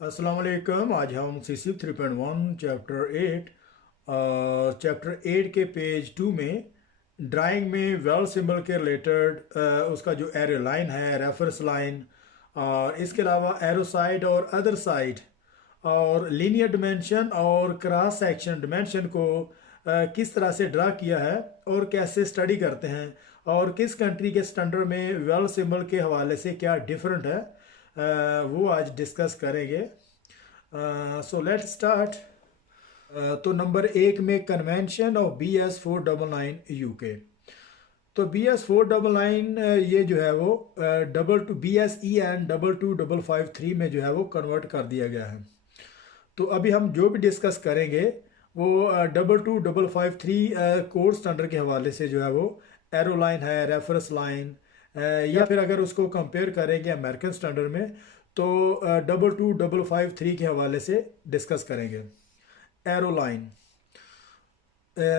अस्सलाम वालेकुम। आज हम CC 3.1 चैप्टर 8 के पेज 2 में ड्राइंग में वेल सिंबल के रिलेटेड उसका जो एरो लाइन है, रेफरेंस लाइन, और इसके अलावा एरो साइड और अदर साइड और लीनियर डिमेंशन और क्रॉस सेक्शन डिमेंशन को किस तरह से ड्रा किया है और कैसे स्टडी करते हैं और किस कंट्री के स्टैंडर्ड में वेल सिंबल के हवाले से क्या डिफरेंट है, वो आज डिस्कस करेंगे। So let start. तो नंबर 1 में कन्वेंशन ऑफ BS 499 UK। तो BS 499 ये जो है वो BSEN 22553 में जो है वो कन्वर्ट कर दिया गया है। तो अभी हम जो भी डिस्कस करेंगे वो 22553 कोड स्टैंडर्ड के हवाले से जो है वो एरो लाइन है, रेफरेंस लाइन, या फिर अगर उसको कंपेयर करेंगे अमेरिकन स्टैंडर्ड में तो 22553 के हवाले से डिस्कस करेंगे। एरो लाइन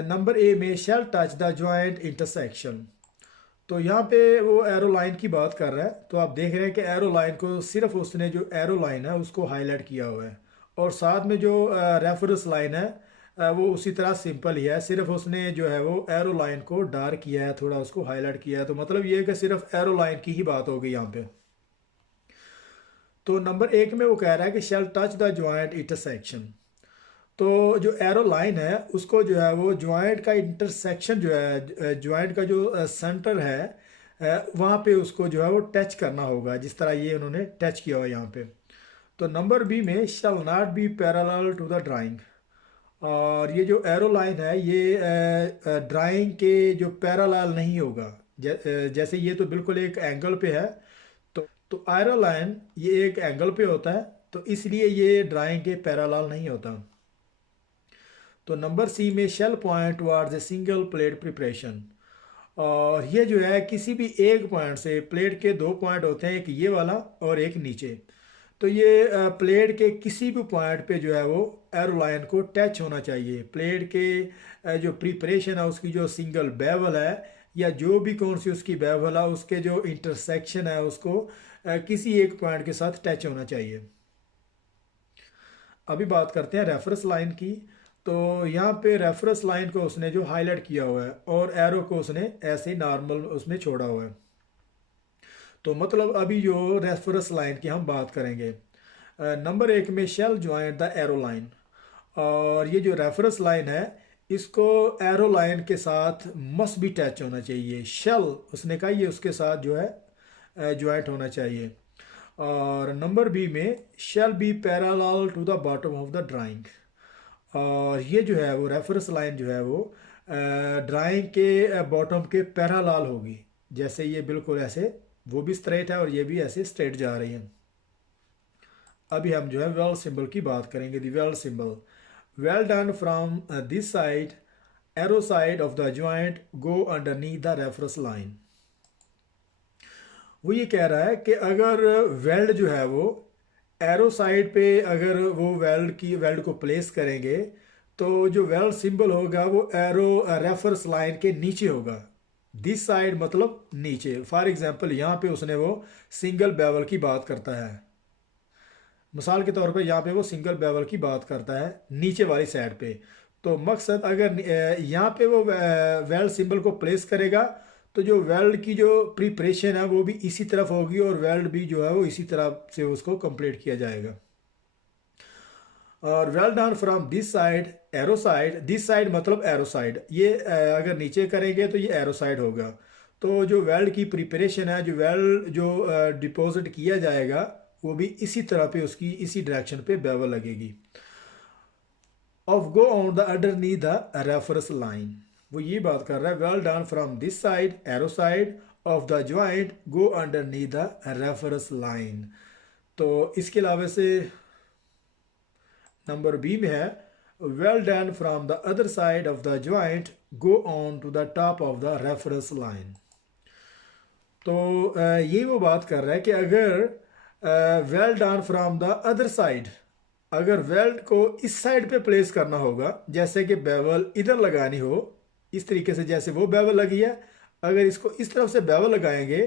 नंबर ए में शैल टच द जॉइंट इंटरसेक्शन। तो यहाँ पे वो एरो लाइन की बात कर रहा है, तो आप देख रहे हैं कि एरो लाइन को सिर्फ उसने जो एरो लाइन है उसको हाईलाइट किया हुआ है, और साथ में जो रेफरेंस लाइन है वो उसी तरह सिंपल ही है, सिर्फ उसने जो है वो एरो लाइन को डार्क किया है, थोड़ा उसको हाईलाइट किया है। तो मतलब ये है कि सिर्फ एरो लाइन की ही बात होगी यहाँ पे। तो नंबर 1 में वो कह रहा है कि शैल टच द जॉइंट इंटरसेक्शन। तो जो एरो लाइन है उसको जो है वो जॉइंट का इंटरसेक्शन जो है, जॉइंट का जो सेंटर है वहाँ पे उसको जो है वो टच करना होगा, जिस तरह ये उन्होंने टच किया हुआ है यहाँ पे। तो नंबर बी में shall not be parallel to the drawing. और ये जो एरो लाइन है ये ड्राइंग के जो पैरेलल नहीं होगा। जैसे ये तो बिल्कुल एक एंगल पे है, तो एरो लाइन ये एक एंगल पे होता है, तो इसलिए ये ड्राइंग के पैरेलल नहीं होता। तो नंबर सी में shall point towards a single plate preparation. और ये जो है किसी भी एक पॉइंट से, प्लेट के दो पॉइंट होते हैं, एक ये वाला और एक नीचे, तो ये प्लेट के किसी भी पॉइंट पे जो है वो एरो लाइन को टच होना चाहिए। प्लेट के जो प्रिपरेशन है उसकी जो सिंगल बेवल है या जो भी कौन सी उसकी बेवल है उसके जो इंटरसेक्शन है उसको किसी एक पॉइंट के साथ टच होना चाहिए। अभी बात करते हैं रेफरेंस लाइन की। तो यहाँ पे रेफरेंस लाइन को उसने जो हाईलाइट किया हुआ है और एरो को उसने ऐसे ही नॉर्मल उसमें छोड़ा हुआ है। तो मतलब अभी जो रेफरेंस लाइन की हम बात करेंगे, नंबर 1 में shall joint the arrow line. और ये जो रेफरेंस लाइन है इसको एरो लाइन के साथ मस्ट बी टच होना चाहिए। शेल उसने कहा ये उसके साथ जो है ज्वाइंट होना चाहिए। और नंबर बी में shall be parallel to the bottom of the drawing. और ये जो है वो रेफरेंस लाइन जो है वो ड्राइंग के बॉटम के पैरेलल होगी। जैसे ये बिल्कुल ऐसे वो भी स्ट्रेट है और ये भी ऐसे स्ट्रेट जा रही है। अभी हम जो है वेल सिंबल की बात करेंगे। The weld symbol, weld done from this side, arrow side of the joint go underneath the reference line. वो ये कह रहा है कि अगर वेल्ड जो है वो एरो साइड पे अगर वो वेल्ड को प्लेस करेंगे तो जो वेल्ड सिंबल होगा वो एरो रेफरेंस लाइन के नीचे होगा। दिस साइड मतलब नीचे। फॉर एग्जांपल यहाँ पे उसने वो सिंगल बेवल की बात करता है, मिसाल के तौर पे यहाँ पे वो सिंगल बेवल की बात करता है नीचे वाली साइड पे। तो मकसद अगर यहाँ पे वो वेल्ड सिंबल को प्लेस करेगा तो जो वेल्ड की जो प्रिपरेशन है वो भी इसी तरफ होगी और वेल्ड भी जो है वो इसी तरफ से उसको कंप्लीट किया जाएगा। और well done from this side, arrow side, this side मतलब एरो साइड, ये अगर नीचे करेंगे तो ये एरो साइड होगा। तो जो वेल्ड की प्रिपरेशन है, जो वेल्ड जो डिपॉजिट किया जाएगा वो भी इसी तरह पे उसकी इसी डायरेक्शन पे बेवल लगेगी। Off go on the underneath the reference line, वो ये बात कर रहा है weld done from this side, arrow side of the joint go underneath the reference line. तो इसके अलावा से नंबर बी में है weld done from the other side of the joint go on to the top of the reference line. तो ये वो बात कर रहा है कि अगर weld done from the other side, अगर वेल्ड को इस साइड पे प्लेस करना होगा, जैसे कि बेवल इधर लगानी हो, इस तरीके से जैसे वो बेवल लगी है, अगर इसको इस तरफ से बेवल लगाएंगे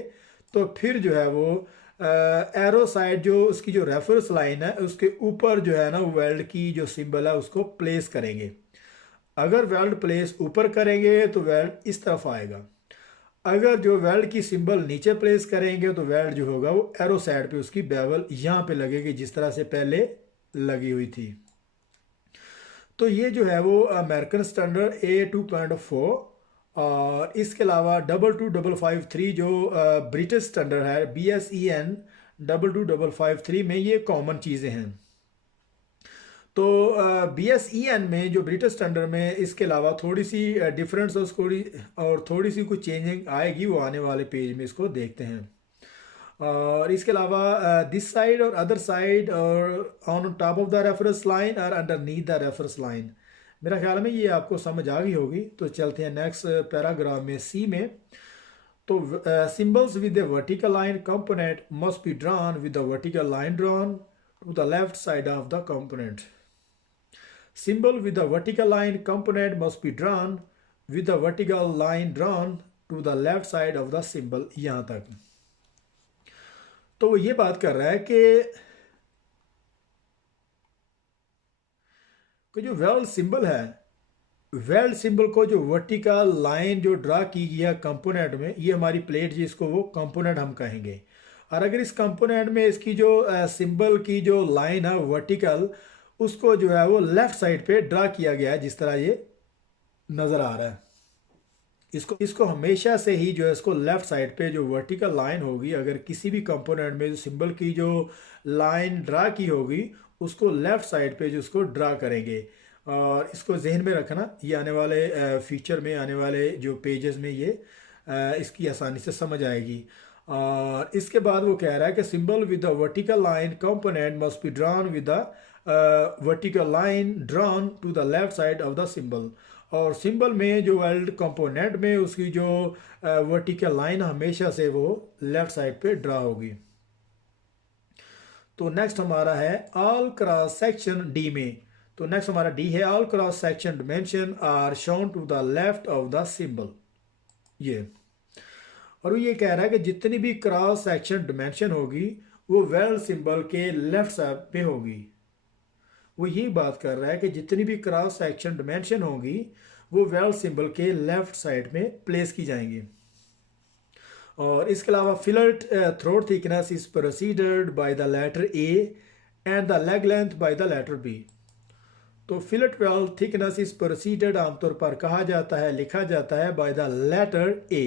तो फिर जो है वो एरो साइड जो उसकी जो रेफरेंस लाइन है उसके ऊपर जो है ना वेल्ड की जो सिंबल है उसको प्लेस करेंगे। अगर वेल्ड प्लेस ऊपर करेंगे तो वेल्ड इस तरफ आएगा। अगर जो वेल्ड की सिंबल नीचे प्लेस करेंगे तो वेल्ड जो होगा वो एरो साइड पे उसकी बेवल यहाँ पे लगेगी जिस तरह से पहले लगी हुई थी। तो ये जो है वो अमेरिकन स्टैंडर्ड A2.4 और इसके अलावा 22553 जो ब्रिटिश स्टैंडर्ड है BSEN 22553 में ये कॉमन चीज़ें हैं। तो BSEN में जो ब्रिटिश स्टैंडर्ड में इसके अलावा थोड़ी सी डिफरेंस और थोड़ी सी कुछ चेंजिंग आएगी, वो आने वाले पेज में इसको देखते हैं। और इसके अलावा दिस साइड और अदर साइड और on top of the reference line और अंडरनीथ द रेफरेंस लाइन। मेरा ख्याल में ये आपको समझ आ गई होगी। तो चलते हैं नेक्स्ट पैराग्राफ में सी में। तो symbols with the vertical line component must be drawn with the vertical line drawn to the left side of the component. Symbol with the vertical line component must be drawn with the vertical line drawn to the left side of the symbol। यहाँ तक तो वो ये बात कर रहा है कि जो वेल्ड सिंबल है, वेल्ड सिंबल को जो वर्टिकल लाइन जो ड्रा की गई है कंपोनेंट में, ये हमारी प्लेट जिसको वो कंपोनेंट हम कहेंगे। और अगर इस कंपोनेंट में इसकी जो सिंबल की जो लाइन है वर्टिकल, उसको जो है वो लेफ्ट साइड पे ड्रा किया गया है जिस तरह ये नज़र आ रहा है। इसको हमेशा से ही जो है इसको लेफ्ट साइड पे जो वर्टिकल लाइन होगी, अगर किसी भी कंपोनेंट में जो सिंबल की जो लाइन ड्रा की होगी उसको लेफ्ट साइड पे जो उसको ड्रा करेंगे। और इसको जहन में रखना, ये आने वाले फीचर में, आने वाले जो पेजेस में ये इसकी आसानी से समझ आएगी। और इसके बाद वो कह रहा है कि symbol with the vertical line component must be drawn with the vertical line drawn to the left side of the symbol. और सिंबल में जो वेल्ड कंपोनेंट में उसकी जो वर्टिकल लाइन हमेशा से वो लेफ्ट साइड पे ड्रा होगी। तो नेक्स्ट हमारा है ऑल क्रॉस सेक्शन डी में। तो नेक्स्ट हमारा डी है all cross section dimension are shown to the left of the symbol. ये और वो ये कह रहा है कि जितनी भी क्रॉस सेक्शन डिमेंशन होगी वो वेल्ड सिंबल के लेफ्ट साइड पे होगी। वो यही बात कर रहा है कि जितनी भी क्रॉस सेक्शन डिमेंशन होगी वो वेल्ड सिंबल के लेफ्ट साइड में प्लेस की जाएंगी। और इसके अलावा fillet throat thickness is proceeded by the letter A and the leg length by the letter B. तो fillet weld thickness is proceeded आमतौर पर कहा जाता है, लिखा जाता है by the letter A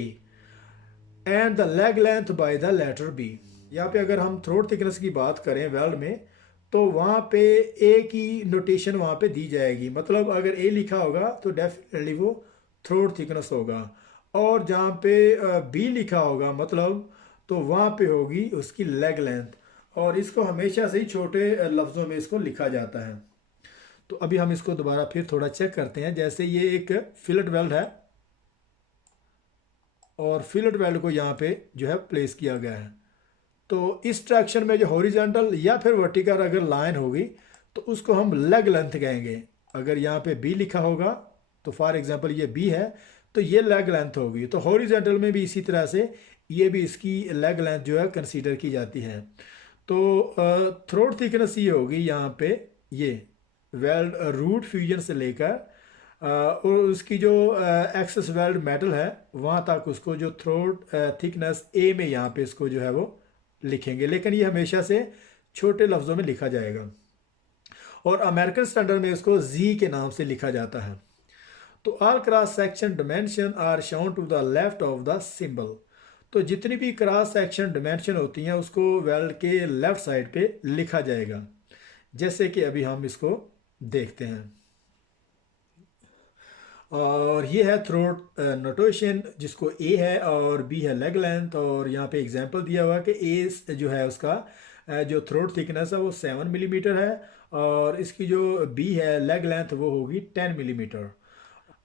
and the leg length by the letter B. यहाँ पे अगर हम थ्रोट थिकनेस की बात करें वेल्ड में, तो वहाँ पे ए की नोटेशन वहाँ पे दी जाएगी। मतलब अगर ए लिखा होगा तो डेफिनेटली वो थ्रोट थिकनेस होगा, और जहाँ पे बी लिखा होगा मतलब तो वहाँ पे होगी उसकी लेग लेंथ। और इसको हमेशा से ही छोटे लफ्ज़ों में इसको लिखा जाता है। तो अभी हम इसको दोबारा फिर थोड़ा चेक करते हैं। जैसे ये एक फिलट वेल्ड है और फिलट वेल्ड को यहाँ पे जो है प्लेस किया गया है। तो इस ट्रैक्शन में जो हॉरिजॉन्टल या फिर वर्टिकल अगर लाइन होगी तो उसको हम लेग लेंथ कहेंगे। अगर यहाँ पे बी लिखा होगा तो फॉर एग्जांपल ये बी है तो ये लेग लेंथ होगी। तो हॉरिजॉन्टल में भी इसी तरह से ये भी इसकी लेग लेंथ जो है कंसीडर की जाती है। तो थ्रोट थिकनेस ये होगी यहाँ पे, ये वेल्ड रूट फ्यूजन से लेकर और उसकी जो एक्सेस वेल्ड मेटल है वहाँ तक उसको जो थ्रोट थिकनेस ए में यहाँ पे इसको जो है वो लिखेंगे, लेकिन ये हमेशा से छोटे लफ्ज़ों में लिखा जाएगा। और अमेरिकन स्टैंडर्ड में इसको जी के नाम से लिखा जाता है। तो all cross section dimension are shown to the left of the symbol. तो जितनी भी क्रॉस सेक्शन डिमेंशन होती हैं उसको वेल्ड के लेफ्ट साइड पे लिखा जाएगा, जैसे कि अभी हम इसको देखते हैं। और ये है थ्रोट नोटेशन जिसको ए है और बी है लेग लेंथ। और यहाँ पे एग्जांपल दिया हुआ कि ए जो है उसका जो थ्रोट थिकनेस है वो 7 मिलीमीटर है और इसकी जो बी है लेग लेंथ वो होगी 10 मिलीमीटर।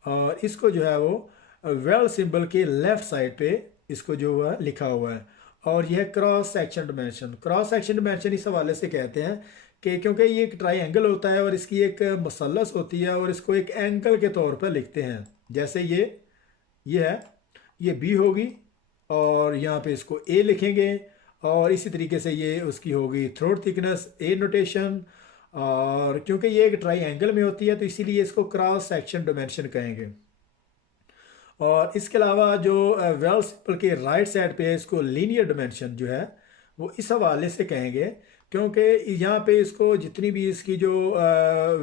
और इसको जो है वो वेल्ड सिंबल के लेफ्ट साइड पे इसको जो है लिखा हुआ है। और यह cross section dimension, cross section dimension इस हवाले से कहते हैं कि क्योंकि ये एक ट्राइंगल होता है और इसकी एक मसलस होती है और इसको एक एंगल के तौर पर लिखते हैं। जैसे ये है, ये बी होगी और यहाँ पे इसको ए लिखेंगे और इसी तरीके से ये उसकी होगी थ्रोट थिकनेस ए नोटेशन। और क्योंकि ये एक ट्राई एंगल में होती है तो इसीलिए इसको क्रॉस सेक्शन डायमेंशन कहेंगे। और इसके अलावा जो वेल सिंपल के राइट साइड पे है इसको लीनियर डायमेंशन जो है वो इस हवाले से कहेंगे, क्योंकि यहाँ पे इसको जितनी भी इसकी जो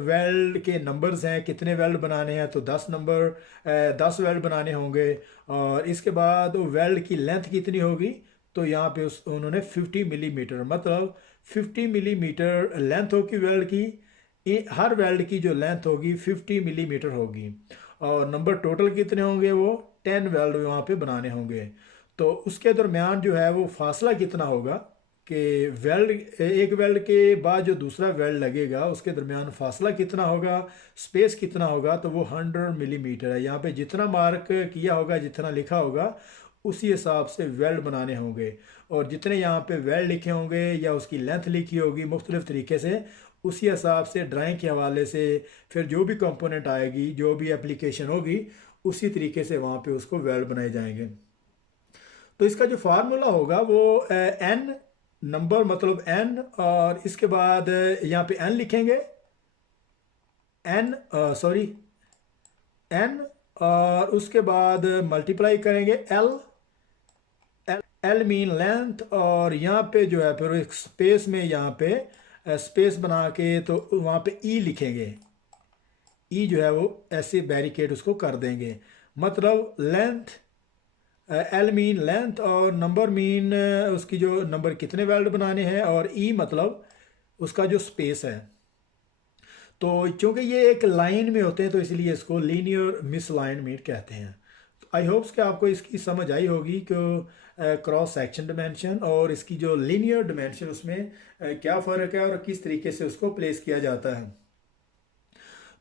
वेल्ड के नंबर्स हैं, कितने वेल्ड बनाने हैं तो 10 वेल्ड बनाने होंगे। और इसके बाद वेल्ड की लेंथ कितनी होगी तो यहाँ पे उन्होंने 50 मिलीमीटर, मतलब 50 मिलीमीटर लेंथ होगी वेल्ड की। हर वेल्ड की जो लेंथ होगी 50 मिलीमीटर होगी। और नंबर टोटल कितने होंगे वो 10 वेल्ड वहाँ पे बनाने होंगे। तो उसके दरमियान जो है वो फासला कितना होगा कि वेल्ड, एक वेल्ड के बाद जो दूसरा वेल्ड लगेगा उसके दरमियान फासला कितना होगा, स्पेस कितना होगा, तो वो 100 मिलीमीटर है। यहाँ पे जितना मार्क किया होगा, जितना लिखा होगा उसी हिसाब से वेल्ड बनाने होंगे। और जितने यहाँ पे वेल्ड लिखे होंगे या उसकी लेंथ लिखी होगी मुख्तलिफ तरीके से, उसी हिसाब से ड्राइंग के हवाले से फिर जो भी कंपोनेंट आएगी, जो भी एप्लीकेशन होगी, उसी तरीके से वहाँ पे उसको वेल्ड बनाए जाएंगे। तो इसका जो फार्मूला होगा वो एन नंबर मतलब एन, और इसके बाद यहाँ पे एन लिखेंगे, एन सॉरी एन, और उसके बाद मल्टीप्लाई करेंगे एल। एल मीन लेंथ, और यहाँ पे जो है फिर एक स्पेस में यहाँ पे स्पेस बना के तो वहाँ पे ई लिखेंगे। ई जो है वो ऐसे बैरिकेड उसको कर देंगे, मतलब लेंथ, एल मीन लेंथ, और नंबर मीन उसकी जो नंबर कितने वेल्ड बनाने हैं, और ई मतलब उसका जो स्पेस है। तो क्योंकि ये एक लाइन में होते हैं तो इसलिए इसको लीनियर मिसलाइनमेंट कहते हैं। तो आई होप्स कि आपको इसकी समझ आई होगी कि क्रॉस सेक्शन डायमेंशन और इसकी जो लीनियर डायमेंशन उसमें क्या फ़र्क है और किस तरीके से उसको प्लेस किया जाता है।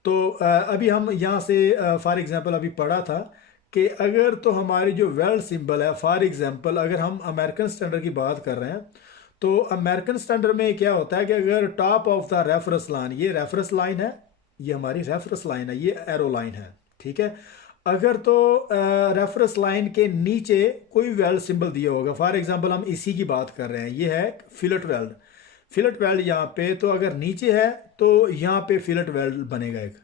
तो अभी हम यहाँ से फॉर एग्जांपल अभी पढ़ा था कि अगर तो हमारी जो वेल्ड सिंबल है, फॉर एग्जांपल अगर हम अमेरिकन स्टैंडर्ड की बात कर रहे हैं तो अमेरिकन स्टैंडर्ड में क्या होता है कि अगर top of the reference line, ये रेफरेंस लाइन है, ये हमारी रेफरेंस लाइन है, ये एरो लाइन है, ठीक है। अगर तो रेफरेंस लाइन के नीचे कोई वेल्ड सिंबल दिया होगा, फॉर एग्जांपल हम इसी की बात कर रहे हैं, ये है फिलेट वेल्ड। फिलेट वेल्ड यहाँ पे तो अगर नीचे है तो यहाँ पे फिलेट वेल्ड बनेगा एक,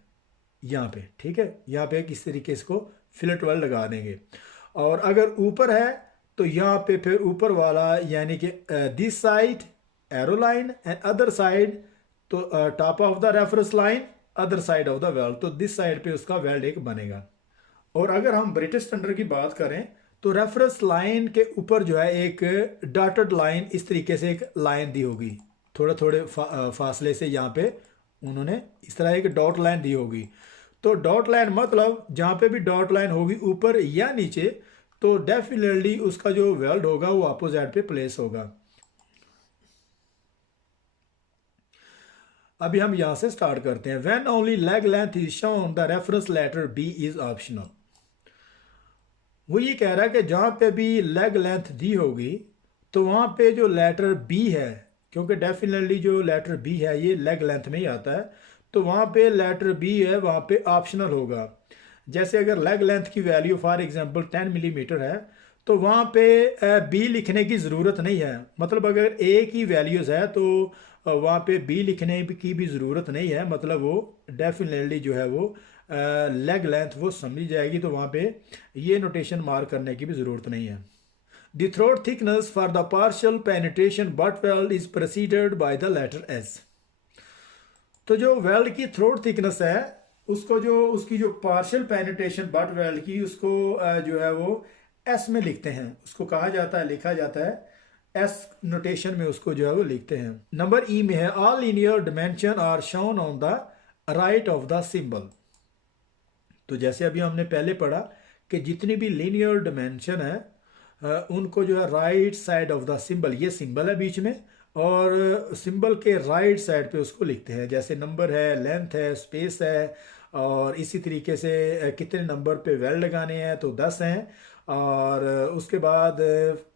यहाँ पे, ठीक है। यहाँ पे किस तरीके से इसको फिलेट वेल्ड लगा देंगे। और अगर ऊपर है तो यहाँ पे फिर ऊपर वाला यानी कि this side arrow line and other side, तो top of the reference line, other side of the weld, तो दिस साइड पे उसका वेल्ड एक बनेगा। और अगर हम ब्रिटिश स्टैंडर्ड की बात करें तो रेफरेंस लाइन के ऊपर जो है एक डॉटेड लाइन, इस तरीके से एक लाइन दी होगी, थोड़े थोड़े फासले से यहाँ पे उन्होंने इस तरह एक डॉट लाइन दी होगी। तो डॉट लाइन मतलब जहाँ पे भी डॉट लाइन होगी ऊपर या नीचे, तो डेफिनेटली उसका जो वेल्ड होगा वो अपोजिट पे प्लेस होगा। अभी हम यहाँ से स्टार्ट करते हैं। When only leg length is shown the reference letter B is optional. वो ये कह रहा है कि जहाँ पे भी लेग लेंथ दी होगी तो वहाँ पे जो लेटर बी है, क्योंकि डेफिनेटली जो लेटर बी है ये लेग लेंथ में ही आता है, तो वहाँ पे लेटर बी है वहाँ पे ऑप्शनल होगा। जैसे अगर लेग लेंथ की वैल्यू फॉर एग्जांपल 10 मिलीमीटर है तो वहाँ पे बी लिखने की ज़रूरत नहीं है, मतलब अगर ए की वैल्यूज़ है तो वहाँ पे बी लिखने की भी ज़रूरत नहीं है, मतलब वो डेफिनेटली जो है वो लेग लेंथ वो समझी जाएगी, तो वहाँ पे ये नोटेशन मार्क करने की भी ज़रूरत नहीं है। The throat thickness for the partial penetration butt weld is preceded by the letter S. तो जो वेल्ड की थ्रोट थिकनेस है उसको जो उसकी जो पार्शियल पेनिट्रेशन बट वेल्ड की उसको जो है वो एस में लिखते हैं, उसको कहा जाता है, लिखा जाता है एस नोटेशन में, उसको जो है वो लिखते हैं। नंबर ई में है all linear dimension are shown on the right of the symbol. तो जैसे अभी हमने पहले पढ़ा कि जितनी भी लीनियर डायमेंशन है उनको जो है right side of the symbol, ये सिंबल है बीच में, और सिंबल के राइट साइड पे उसको लिखते हैं। जैसे नंबर है, लेंथ है, स्पेस है, और इसी तरीके से कितने नंबर पे वेल्ड लगाने हैं तो 10 हैं, और उसके बाद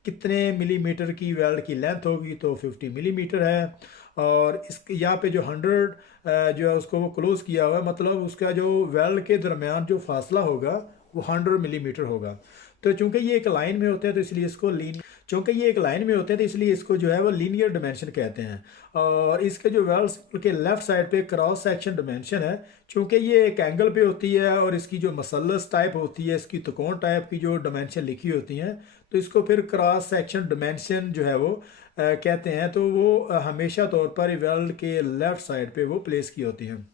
कितने मिलीमीटर की वेल्ड की लेंथ होगी तो 50 मिलीमीटर है, और इस यहाँ पे जो 100 जो है उसको वो क्लोज किया हुआ है, मतलब उसका जो वेल्ड के दरमियान जो फासला होगा वो 100 मिलीमीटर होगा। तो चूंकि ये एक लाइन में होते हैं तो इसलिए इसको लीन, चूँकि ये एक लाइन में होते हैं तो इसलिए इसको जो है वो लीनियर डायमेंशन कहते हैं। और इसके जो वर्ल्ड सर्कल के लेफ्ट साइड पे क्रॉस सेक्शन डायमेंशन है, चूँकि ये एक एंगल पे होती है और इसकी जो मसलस टाइप होती है, इसकी त्रिकोण टाइप की जो डायमेंशन लिखी होती हैं, तो इसको फिर क्रॉस सेक्शन डायमेंशन जो है वो कहते हैं। तो वो हमेशा तौर पर वर्ल्ड के लेफ्ट साइड पे वो प्लेस की होती हैं।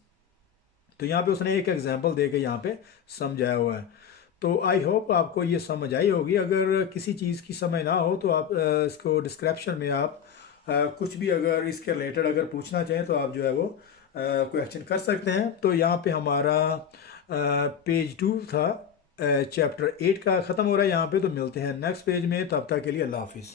तो यहाँ पे उसने एक एग्जांपल दे के यहाँ पे समझाया हुआ है। तो आई होप आपको ये समझ आई होगी। अगर किसी चीज़ की समझ ना हो तो आप इसको डिस्क्रिप्शन में आप कुछ भी अगर इसके रिलेटेड अगर पूछना चाहें तो आप जो है वो क्वेश्चन कर सकते हैं। तो यहाँ पे हमारा पेज 2 था, चैप्टर 8 का ख़त्म हो रहा है यहाँ पे। तो मिलते हैं नेक्स्ट पेज में, तब तक के लिए अल्लाह हाफिज़।